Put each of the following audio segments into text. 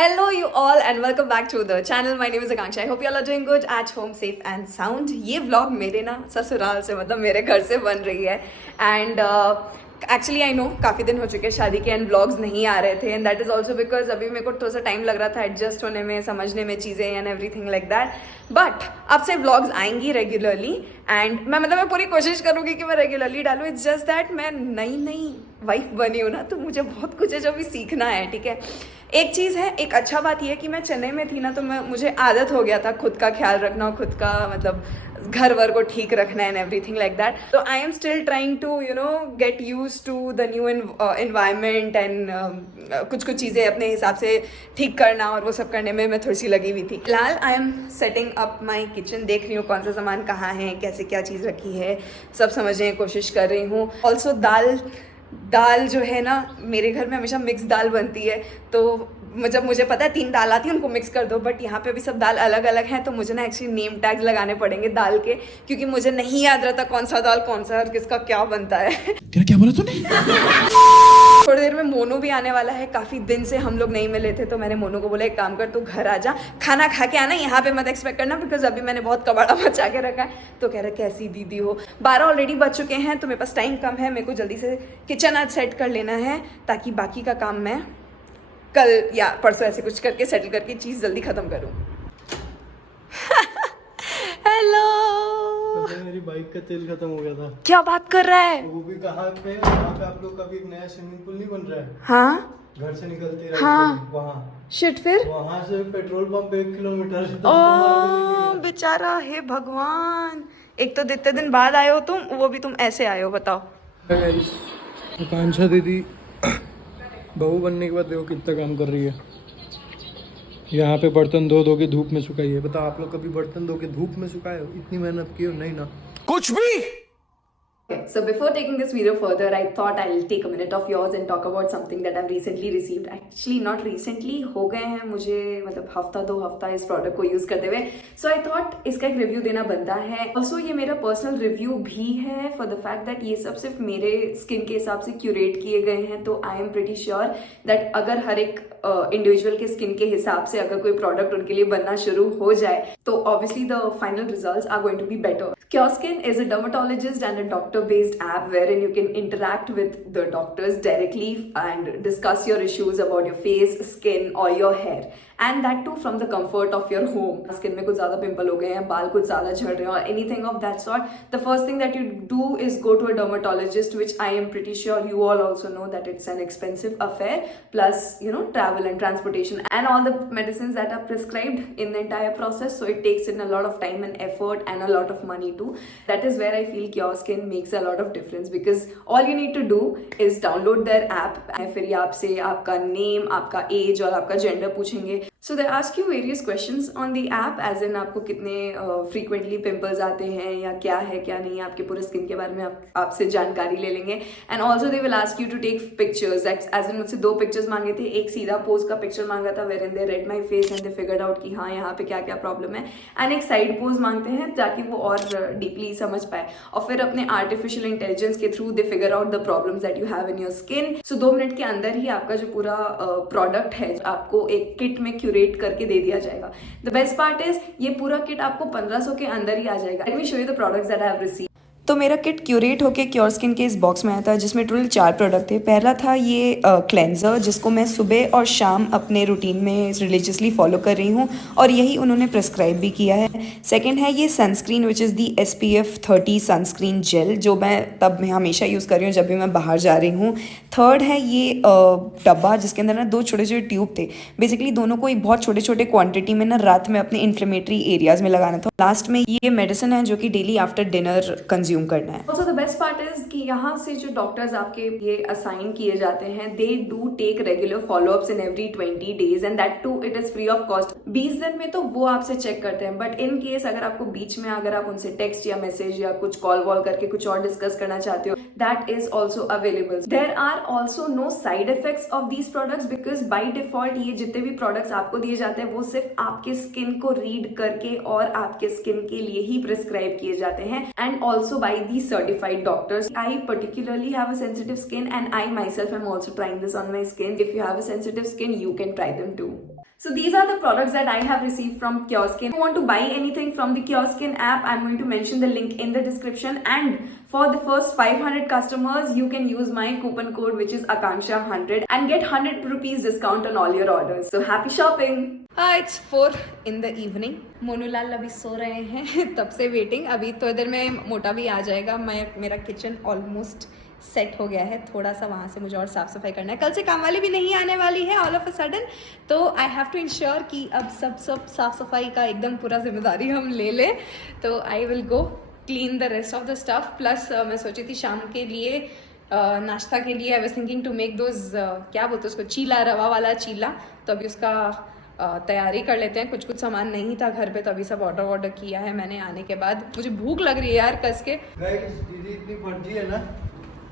Hello, you all, and welcome back to the channel. My name is Akanksha. I hope you all are doing good at home, safe and sound. ये vlog मेरे ना ससुराल से मतलब मेरे घर से बन रही है एंड एक्चुअली आई नो काफ़ी दिन हो चुके हैं शादी के एंड व्लॉग्स नहीं आ रहे थे and that is also because अभी मेरे को थोड़ा सा टाइम लग रहा था एडजस्ट होने में, समझने में चीज़ें and everything like that. But अब से व्लॉग्स आएंगी रेगुलरली एंड मैं पूरी कोशिश करूँगी कि मैं रेगुलरली डालूँ. इट्स जस्ट दैट मैं नई वाइफ बनी हूँ ना, तो मुझे बहुत कुछ है जो भी सीखना है. ठीक है, एक चीज़ है, एक अच्छा बात यह है कि मैं चेन्नई में थी ना, तो मुझे आदत हो गया था खुद का ख्याल रखना, खुद का मतलब घर वर को ठीक रखना एंड एवरीथिंग लाइक दैट. तो I am still trying to get used to the new environment and कुछ चीज़ें अपने हिसाब से ठीक करना और वो सब करने में मैं थोड़ी सी लगी हुई थी. फिलहाल I am setting up my kitchen, देख रही हूँ कौन सा सामान कहाँ है, कैसे क्या चीज़ रखी है, सब समझने की कोशिश कर रही हूँ. ऑल्सो दाल जो है ना, मेरे घर में हमेशा मिक्स दाल बनती है, तो जब मुझे पता है 3 दाल आती है उनको मिक्स कर दो, बट यहाँ पे भी सब दाल अलग अलग हैं, तो मुझे ना एक्चुअली नेम टैग्स लगाने पड़ेंगे दाल के, क्योंकि मुझे नहीं याद रहता कौन सा दाल कौन सा और किसका क्या बनता है. क्या बोला तूने? थोड़ी देर में मोनू भी आने वाला है. काफ़ी दिन से हम लोग नहीं मिले थे, तो मैंने मोनू को बोला एक काम कर, तू घर आ जा, खाना खा के आना, यहाँ पे मत एक्सपेक्ट करना, बिकॉज अभी मैंने बहुत कबाड़ा मचा के रखा है. तो कह रहा कैसी दीदी हो. 12 ऑलरेडी बज चुके हैं, तो मेरे पास टाइम कम है, मेरे को जल्दी से किचन आज सेट कर लेना है, ताकि बाकी का काम मैं कल या परसों ऐसे कुछ करके सेटल करके चीज़ जल्दी ख़त्म करूँ. हेलो. मेरी बाइक का तेल खत्म हो गया था. क्या बात कर रहा है? वो भी कहाँ पे, वहाँ पे आप लोग का भी एक नया स्विमिंग पूल नहीं बन रहा है? हाँ, घर से निकलते रहे. हाँ. वहाँ शिट, फिर वहाँ से पेट्रोल पंप 1 किलोमीटर. ओ बेचारा, हे भगवान. एक तो इतने दिन बाद आए हो तुम, वो भी तुम ऐसे आए हो, बताओ. आकांक्षा दीदी बहू बनने के बाद देखो कितना काम कर रही है. यहाँ पे बर्तन धो के धूप में सुखाई है. बताओ आप लोग कभी बर्तन धो के धूप में सुखाए हो? इतनी मेहनत की हो? नहीं ना, कुछ भी. Okay, so before taking this video further, I thought I'll take a minute of yours and talk about something that I've recently received. Actually, not recently, हो गए हैं मुझे मतलब हफ्ता 2 हफ्ता इस प्रोडक्ट को यूज करते हुए. So I thought इसका एक रिव्यू देना बनता है. Also ये मेरा पर्सनल रिव्यू भी है फॉर द फैक्ट दैट ये सब सिर्फ मेरे स्किन के हिसाब से क्यूरेट किए गए हैं. तो I am pretty sure that अगर हर एक इंडिविजुअल के स्किन के हिसाब से अगर कोई प्रोडक्ट उनके लिए बनना शुरू हो जाए, तो obviously the final results are going to be better. Cureskin is a dermatologist and a doctor-based app wherein you can interact with the doctors directly and discuss your issues about your face, skin or your hair. And that too from the comfort of your home. Skin में कुछ ज़्यादा pimple हो गए हैं, बाल कुछ ज़्यादा झड़ रहे हैं और anything of that sort, the first thing that you do is go to a dermatologist, which I am pretty sure you all also know that it's an expensive affair, plus travel and transportation and all the medicines that are prescribed in the entire process. So it takes in a lot of time and effort and a lot of money too. That is where I feel Cure makes a lot of difference, because all you need to do is download their app. फिर ये आपसे आपका name, आपका as और आपका gender पूछेंगे. So they ask you various questions on the app, as in आपको कितने frequently pimples आते हैं या क्या है क्या नहीं, आपके पूरे स्किन के बारे में आपसे जानकारी ले लेंगे. And also they will ask you to take pictures. As in मुझसे 2 पिक्चर्स मांगे थे. एक सीधा पोज का पिक्चर मांगा था wherein they read my face and they figured out कि हाँ यहाँ पे क्या क्या प्रॉब्लम है, and एक साइड पोज मांगते हैं ताकि वो और डीपली समझ पाए. और फिर अपने आर्टिफिशियल इंटेलिजेंस के through they figure out the problems that you have in your skin. So 2 minute के अंदर ही आपका जो पूरा प्रोडक्ट है आपको एक किट में क्यूरेट करके दे दिया जाएगा. द बेस्ट पार्ट इज ये पूरा किट आपको 1500 के अंदर ही आ जाएगा. Let me show you the products that I have received. तो मेरा किट क्यूरेट होके क्योरस्किन के इस बॉक्स में आया था, जिसमें टोटल 4 प्रोडक्ट थे. पहला था ये क्लेंजर, जिसको मैं सुबह और शाम अपने रूटीन में रिलीजियसली फॉलो कर रही हूँ और यही उन्होंने प्रिस्क्राइब भी किया है. सेकंड है ये sunscreen, which is the SPF 30 sunscreen gel, जो मैं हमेशा यूज़ कर रही हूँ जब भी मैं बाहर जा रही हूँ. थर्ड है ये डब्बा, जिसके अंदर ना 2 छोटे ट्यूब थे. बेसिकली दोनों को एक बहुत छोटे क्वान्टिटी में ना रात में अपने इन्फ्लेमेटरी एरियाज में लगाना था. लास्ट में ये मेडिसिन है जो कि डेली आफ्टर डिनर कंज्यूम करना है. Also the best part is कि यहाँ से जो डॉक्टर्स आपके ये असाइन किए जाते हैं, they do take regular follow-ups in every 20 days and that too it is free of cost. 20 दिन में तो वो आपसे चेक करते हैं, बट इन केस अगर आपको बीच में अगर आप उनसे टेक्स्ट या मैसेज या कुछ कॉल वॉल करके कुछ और डिस्कस करना चाहते हो, that is also available. There are also no side effects of these products because by default ये जितने भी products आपको दिए जाते हैं वो सिर्फ आपके स्किन को रीड करके और आपके स्किन के लिए ही प्रिस्क्राइब किए जाते हैं. And also by these certified doctors. I particularly have a sensitive skin and I myself am also trying this on my skin. If you have a sensitive skin, you can try them too. So these are the products that I have received from Kioskin. If you want to buy anything from the Kioskin app, I'm going to mention the link in the description. And for the first 500 customers, you can use my coupon code, which is Akanksha100, and get 100 rupees discount on all your orders. So happy shopping! It's 4 in the evening. मोनूलाल अभी सो रहे हैं तब से waiting. अभी तो इधर में मोटा भी आ जाएगा. मेरा किचन ऑलमोस्ट सेट हो गया है. थोड़ा सा वहाँ से मुझे और साफ़ सफाई करना है. कल से काम वाली भी नहीं आने वाली है ऑल ऑफ अ सडन. तो आई हैव टू इंश्योर कि अब सब साफ़ सफाई का एकदम पूरा जिम्मेदारी हम ले लें. तो I will go clean the rest of the stuff. Plus मैं सोची थी शाम के लिए नाश्ता के लिए I was thinking to make those क्या बोलते हैं उसको, चीला, रवा वाला चीला. तो अभी उसका तैयारी कर लेते हैं. कुछ सामान नहीं था घर पे, तो अभी सब ऑर्डर किया है मैंने आने के बाद. मुझे भूख लग रही है यार कस के. दीदी इतनी फर्जी है ना.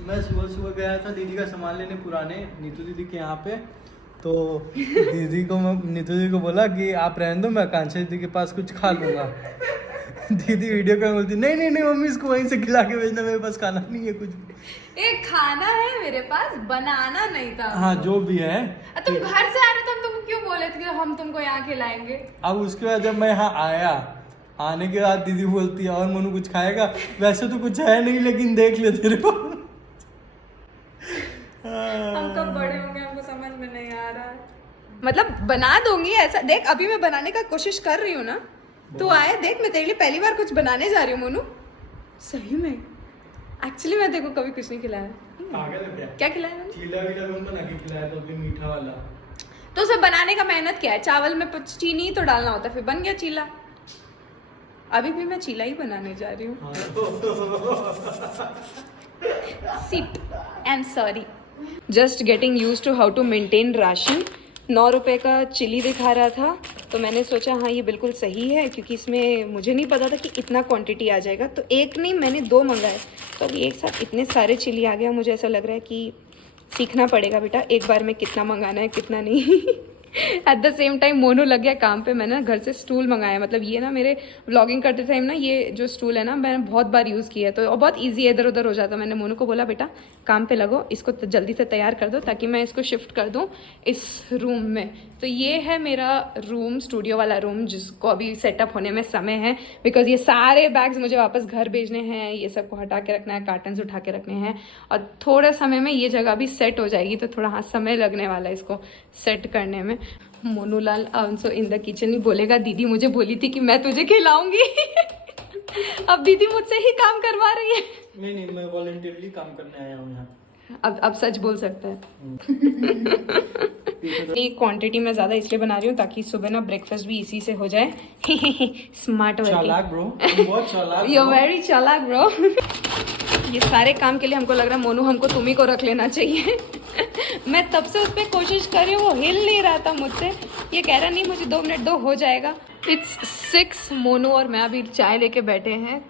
मैं सुबह गया था दीदी का सामान लेने पुराने नीतू दीदी के यहाँ पे. तो दीदी को मैं नीतू दीदी को बोला कि आप रहने दो, मैं आकांक्षा दीदी के पास कुछ खा लूँगा. दीदी वीडियो कॉल बोलती नहीं मम्मी इसको वहीं से खिला के भेजना, मेरे पास खाना नहीं है कुछ भी. एक खाना है मेरे पास, बनाना नहीं था. हाँ जो भी है. तुम घर से आ रहे थे, हम तुमको क्यों बोले थे कि हम तुमको यहाँ खिलाएंगे. अब उसके बाद जब मैं यहाँ आया, आने के बाद दीदी बोलती है और मनु कुछ खाएगा. वैसे तो कुछ है नहीं, लेकिन देख ले तेरे को. हम कब बड़े होंगे हमको समझ में नहीं आ रहा है. मतलब बना दूंगी ऐसा. देख अभी मैं बनाने का कोशिश कर रही हूँ ना. तू आए देख, मैं तेरे लिए पहली बार कुछ बनाने जा रही हूँ मोनू. सही में एक्चुअली मैं तेरे को कभी कुछ नहीं खिलाया. क्या खिलाया मैंने? चीला वीला बना के खिलाया तो भी मीठा वाला. तो उसे बनाने का मेहनत क्या है. चावल में चीनी ही तो डालना होता है, फिर बन गया चीला. अभी भी मैं चीला ही बनाने जा रही हूँ. Sit and sorry. Just getting use to how to maintain ration. 9 रुपए का चिली दिखा रहा था, तो मैंने सोचा हाँ ये बिल्कुल सही है, क्योंकि इसमें मुझे नहीं पता था कि इतना क्वांटिटी आ जाएगा. तो एक नहीं मैंने 2 मंगाए, तो अभी एक साथ इतने सारे चिली आ गया. मुझे ऐसा लग रहा है कि सीखना पड़ेगा बेटा एक बार में कितना मंगाना है कितना नहीं. At the same time Monu लग गया काम पे. मैंने घर से स्टूल मंगाया. मतलब ये ना मेरे व्लॉगिंग करते टाइम ना ये जो स्टूल है ना मैंने बहुत बार यूज़ किया है, तो और बहुत इजी है, इधर उधर हो जाता. मैंने मोनू को बोला बेटा काम पे लगो, इसको तो जल्दी से तैयार कर दो ताकि मैं इसको शिफ्ट कर दूँ इस रूम में. तो ये है मेरा रूम, स्टूडियो वाला रूम, जिसको अभी सेटअप होने में समय है. बिकॉज ये सारे बैग्स मुझे वापस घर भेजने हैं, ये सबको हटा के रखना है, कार्टन्स उठा के रखने हैं, और थोड़े समय में ये जगह भी सेट हो जाएगी. तो थोड़ा हाँ समय लगने वाला है इसको सेट करने में. मोनूलाल आल्सो इन द किचन. ही बोलेगा दीदी मुझे बोली थी कि मैं तुझे खिलाऊंगी. अब दीदी मुझसे ही काम करवा रही है. नहीं मैं वॉलंटियरली काम करने आया हूँ यहाँ. अब सच बोल सकता है. एक क्वांटिटी में ज़्यादा इसलिए बना रही हूँ ताकि सुबह ना ब्रेकफास्ट भी इसी से हो जाए. स्मार्ट चालाक ब्रो, बहुत चालाक. यू आर वेरी चालाक ब्रो. ये सारे काम के लिए हमको लग रहा है मोनू हमको तुम ही को रख लेना चाहिए. मैं तब से उस पर कोशिश कर रही हूँ, वो हिल नहीं रहा था मुझसे. ये कह रहा नहीं मुझे 2 मिनट दो, हो जाएगा. इट्स 6. मोनू और मैं अभी चाय लेके बैठे हैं.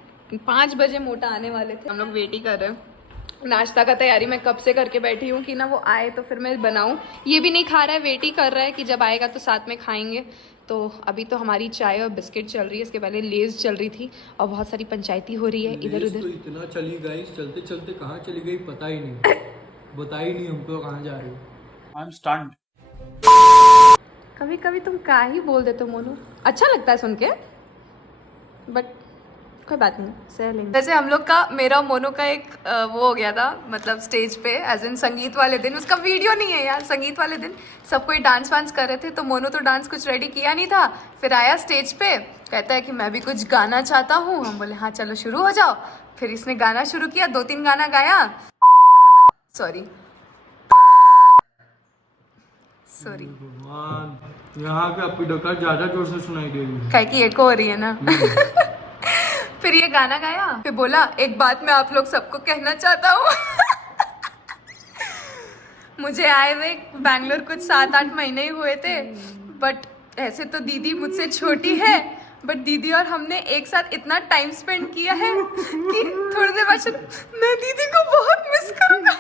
5 बजे मोटा आने वाले थे, हम लोग वेट ही कर रहे हैं. नाश्ता का तैयारी मैं कब से करके बैठी हूँ कि ना वो आए तो फिर मैं बनाऊँ. ये भी नहीं खा रहा है, वेट ही कर रहा है कि जब आएगा तो साथ में खाएंगे. तो अभी तो हमारी चाय और बिस्किट चल रही है. इसके पहले लेज चल रही थी और बहुत सारी पंचायती हो रही है इधर उधर. तो इतना चली गई, चलते चलते कहाँ चली गई पता ही नहीं. बता ही नहीं हमको कहाँ जा रही. I am stunned. कभी कभी तुम का ही बोल देते हो मोनू. अच्छा लगता है सुन के, बट कोई बात नहीं, सह लेंगे. वैसे हम लोग का, मेरा मोनू का एक वो हो गया था, मतलब स्टेज पे एज इन संगीत वाले दिन. उसका वीडियो नहीं है यार. संगीत वाले दिन सब कोई डांस वांस कर रहे थे, तो मोनू तो डांस कुछ रेडी किया नहीं था. फिर आया स्टेज पे, कहता है कि मैं भी कुछ गाना चाहता हूँ. हम बोले हाँ चलो शुरू हो जाओ. फिर इसने गाना शुरू किया, 2-3 गाना गाया. सॉरी यहाँ का अपनी डकार ज्यादा जोर से सुनाई दे रही है, क्या कि एको हो रही है ना. फिर ये गाना गाया, फिर बोला एक बात मैं आप लोग सबको कहना चाहता हूँ. मुझे आए हुए बैंगलोर कुछ 7-8 महीने ही हुए थे, बट ऐसे तो दीदी मुझसे छोटी है, बट दीदी और हमने एक साथ इतना टाइम स्पेंड किया है कि थोड़ी देर बाद मैं दीदी को बहुत मिस करूंगा.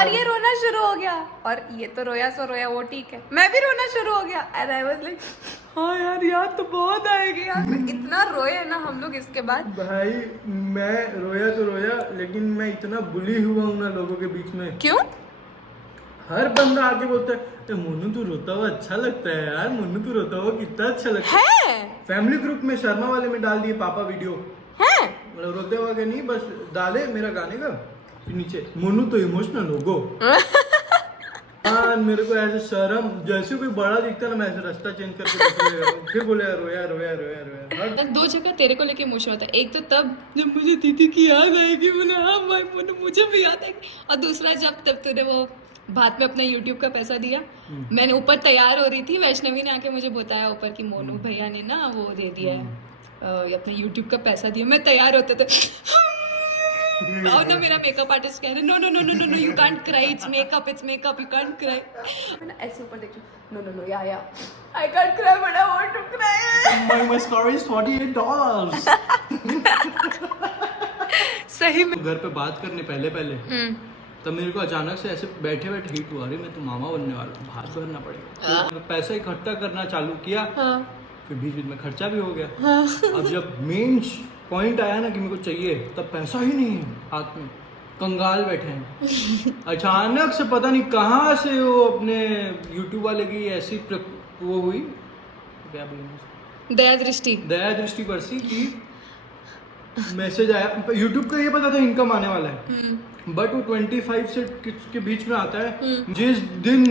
और ये रोना शुरू हो गया, और ये तो रोया सो रोया, वो ठीक है. मैं भी रोना शुरू हो गया. एंड आई वाज लाइक हाँ यार याद तो बहुत आएगी यार. इतना रोए ना हम लोग इसके बाद. भाई मैं रोया तो रोया, लेकिन मैं इतना बुली हुआ हूँ ना लोगों के बीच में. क्यों? हर बंदा आके बोलता है मोनू तू रोता हुआ अच्छा लगता है यार, मोनू तू रोता हुआ कितना अच्छा लगता है। फैमिली ग्रुप में शर्मा वाले में डाल दिए पापा वीडियो, मतलब रोते हुआ के नहीं, बस डाले मेरा गाने का नीचे मोनू तो इमोशनल हो गो। हाँ, मेरे को ऐसे शर्म, जैसे कोई बड़ा दिखता ना मैं ऐसे रास्ता चेंज करके फिर बोले रोया रोया रोया रोया। दो जगह तेरे को लेके इमोशनल होता है, एक तो तब जब मुझे दीदी की याद आएगी, बोले हाँ भाई मोनू मुझे भी याद आएगी, और दूसरा जब तूने वो बाद में अपना YouTube का पैसा दिया, मैंने ऊपर तैयार हो रही थी, वैष्णवी ने आके मुझे बताया ऊपर कि मोनू भैया ने ना वो दे दिया है अपने YouTube का पैसा दिया। मैं तैयार होते थे और ना मेरा मेकअप आर्टिस्ट कह रहे no no no no no no you can't cry, it's makeup you can't cry. मैं ऐसे ऊपर देख no no no yeah I can't cry but I want to cry. My story is $48। सही में घर पे बात करने पहले तब मेरे को अचानक से ऐसे बैठे बैठे हिट हुआ, अरे मैं तो मामा बनने वाला हूँ, हाथ भरना पड़ेगा। तो पैसा इकट्ठा करना चालू किया, फिर बीच बीच में खर्चा भी हो गया। अब जब मेन पॉइंट आया ना कि मेरे को चाहिए, तब पैसा ही नहीं है हाथ में, कंगाल बैठे हैं। अचानक से पता नहीं कहाँ से वो अपने YouTube वाले की ऐसी वो हुई, क्या बोलेंगे, दया दृष्टि बरसी की मैसेज आया। YouTube का ये पता था इनकम आने वाला है, बट वो 25 से के बीच में आता है। जिस दिन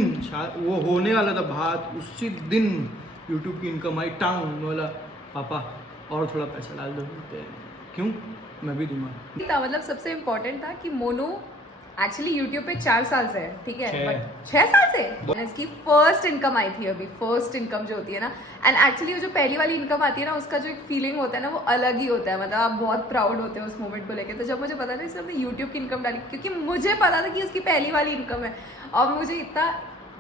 वो होने वाला था बात, उसी दिन YouTube की इनकम आई टाउन वाला, पापा और थोड़ा पैसा डाल दो। क्यों, मैं भी दूंगा। मतलब सबसे इम्पोर्टेंट था कि मोनू एक्चुअली YouTube पे 4 साल से है, ठीक है, बट 6 साल से इसकी फर्स्ट इनकम आई थी अभी, फर्स्ट इनकम जो होती है ना, एंड एक्चुअली वो जो पहली वाली इनकम आती है ना, उसका जो एक फीलिंग होता है ना वो अलग ही होता है, मतलब आप बहुत प्राउड होते हो उस मोमेंट को लेकर। तो जब मुझे पता था इसने अपने YouTube की इनकम डाली, क्योंकि मुझे पता था कि उसकी पहली वाली इनकम है, और मुझे इतना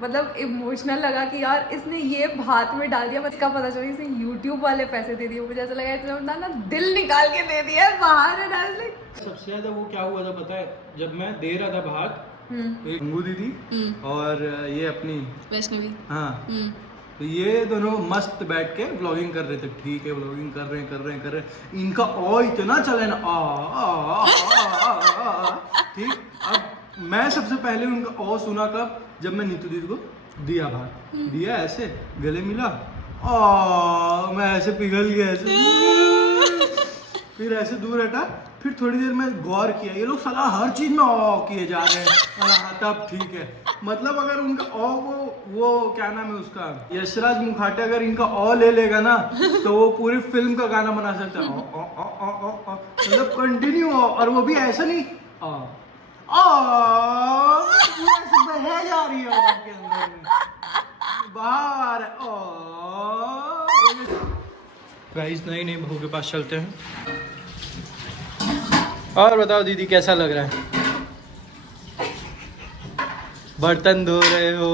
मतलब इमोशनल लगा कि यार इसने ये हाथ में डाल दिया, इसका पता चला इसने YouTube वाले पैसे दे दिए। मुझे ऐसा लगा इसने ना दिल निकाल के दे दिया है बाहर है डाल। सबसे ज्यादा वो क्या हुआ था पता है, जब मैं दे रहा था बाहर, एक गंगू दीदी और ये अपनी वैष्णवी, हाँ, तो ये दोनों मस्त बैठ के व्लॉगिंग कर रहे थे। ठीक है, व्लॉगिंग कर रहे हैं, इनका ओ इतना चले ना ठीक। अब मैं सबसे पहले उनका ओ सुना कब, जब मैं नीतू दीदी को दिया बाहर, दिया ऐसे गले मिला, मैं ऐसे पिघल गया ऐसे। फिर ऐसे दूर हटा, फिर थोड़ी देर में गौर किया, ये लोग साला हर चीज में ओ किए जा रहे हैं। तब ठीक है, मतलब अगर उनका ओ को वो क्या नाम है उसका, यशराज मुखाटे अगर इनका ओ ले लेगा ना, तो वो पूरी फिल्म का गाना बना सकता है। मतलब कंटिन्यू, और वो भी ऐसा नहीं ऐसे बह जा रही है के अंदर में, बाहर गाइस। नई बहू के पास चलते हैं, और बताओ दीदी कैसा लग रहा है? बर्तन धो रहे हो?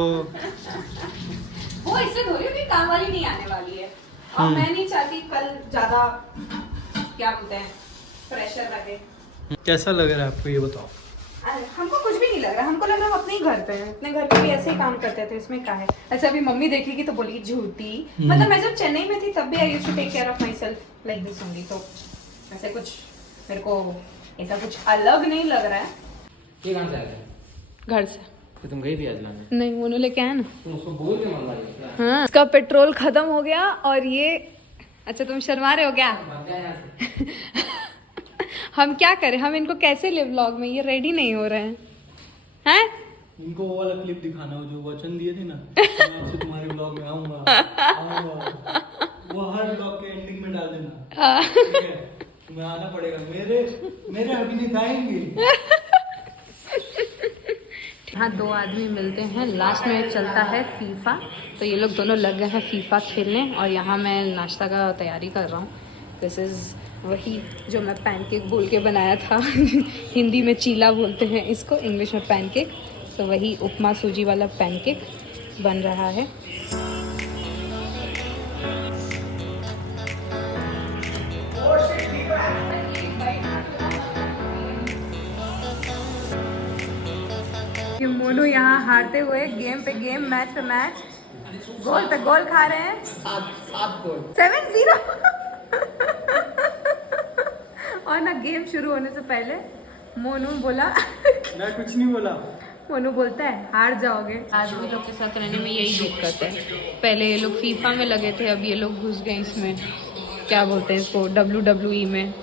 वो इससे धो रही हूँ, काम वाली नहीं आने वाली है, और मैं नहीं चाहती कल ज्यादा क्या बोलते हैं प्रेशर लगे। कैसा लग रहा है आपको, ये बताओ? हमको कुछ भी नहीं लग रहा, हमको लग रहा है हम अपने ही घर पे हैं, अपने घर पे भी ऐसे ही काम करते थे, इसमें क्या है। ऐसे अभी मम्मी देखेगी तो बोली झूठी, मतलब मैं जब चेन्नई में थी तब भी I used to take care of myself like this only, तो ऐसे कुछ मेरे को ऐसा कुछ अलग नहीं लग रहा है। ये कहाँ से आया था? घर से। तो तुम गई थी आज लाने? नहीं, मोनू लेके आया ना। तुम उसको बोल के मंगवा ली? हाँ, उसका पेट्रोल खत्म हो गया, और ये अच्छा तुम शर्मा रहे हो क्या? हम क्या करें, हम इनको कैसे ले व्लॉग में, ये रेडी नहीं हो रहे हैं। इनको वो वाला क्लिप दिखाना, जो वचन दिए थे ना, मैं आपसे तुम्हारे ब्लॉग में आऊंगा, वो हर ब्लॉग के एंडिंग में डाल देना, ठीक है? तुम्हें आना पड़ेगा, मेरे अभिनीत आएंगे। हाँ, 2 आदमी मिलते हैं, लास्ट में चलता है फीफा, तो ये लोग दोनों लग गए हैं फीफा खेलने, और यहाँ मैं नाश्ता का तैयारी कर रहा हूँ। दिस इज़ वही जो मैं पैनकेक बोल के बनाया था। हिंदी में चीला बोलते हैं इसको, इंग्लिश में पैनकेक। तो वही उपमा सूजी वाला पैनकेक बन रहा है। ये मोनू यहाँ हारते हुए गेम पे गेम, मैच पे मैच, गोल पे गोल खा रहे हैं। 7 गोल, 7-0। और ना गेम शुरू होने से पहले मोनू बोला मैं कुछ नहीं बोला, मनु बोलता है हार जाओगे। आदमी लोग के साथ रहने में यही दिक्कत है, पहले ये लोग फीफा में लगे थे, अब ये लोग घुस गए इसमें, क्या बोलते हैं इसको, WWE में।